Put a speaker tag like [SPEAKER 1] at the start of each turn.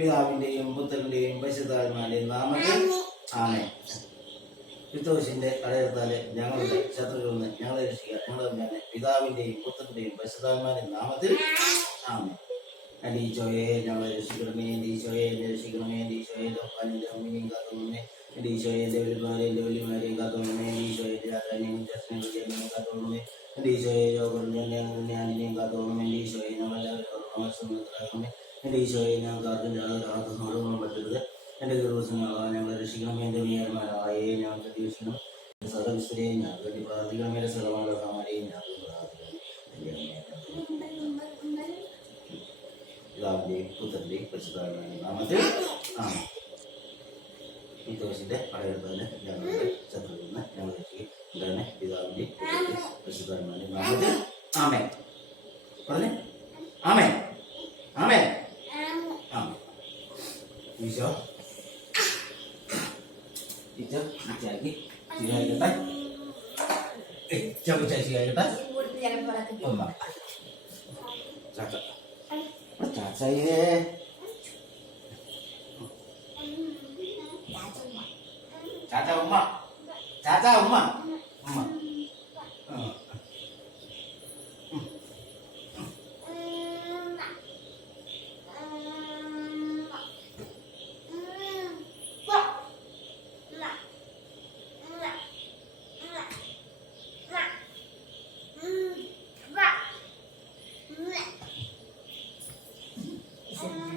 [SPEAKER 1] പിതാവിന്റെയും പുത്രന്റെയും പരിശുദ്ധാത്മാവിന്റെയും നാമത്തിൽ ആമേ ക്രിസ്തോസിന്റെ കടയെടുത്താൽ ഞങ്ങളുടെ ശത്രുക്കളിൽ നിന്ന് ഞങ്ങളെ രക്ഷിക്കുക ഞങ്ങൾ പിതാവിന്റെയും പുത്രന്റെയും പരിശുദ്ധാത്മാവിന്റെ നാമത്തിൽ ആമേ ഈശോയെ ഞങ്ങളെ രക്ഷിക്കണമേ ഈശോയെ എന്നെ രക്ഷിക്കണമേ ഈശോയെ ലോക്കാനിന്റെ അമ്മയും ഈശോയെ എന്റെ വലിയമാരെ എന്റെ വലിയമാരെയും കാത്തോണമേ എന്റെ ഈശോയെ കാത്തോണമേ എന്റെ ഈശോയെ യോഗറിനെയും ഞാനിനെയും കാത്തോണമേ എന്റെ ഈശോയെ ഞങ്ങളെല്ലാവരും എന്റെ ഈശോയെ ഞങ്ങൾക്ക് ആർക്കും യാതൊരു ആത്മസമർപ്പണം പറ്റരുത് എന്റെ ഗർഭസങ്ങളാ ഞങ്ങളെ രക്ഷിക്കണമേ എന്റെ മീയന്മാരായേ ഞാൻ പ്രതീക്ഷിക്കണം സദവിസ്തരെയും ഞാൻ വേണ്ടി പ്രാർത്ഥിക്കണം എന്റെ എന്താണ് പിതാവിന്റെയും പുത്രന്റെയും നാമത്തിൽ ആമേ പറഞ്ഞേ ആമേ ആമേ chưa đi chưa đi chạy đi chị này cho tách. Eh coba cari sih aja tas oh mbak cacat cacat saya cacat emak cacat emak emak gitsin.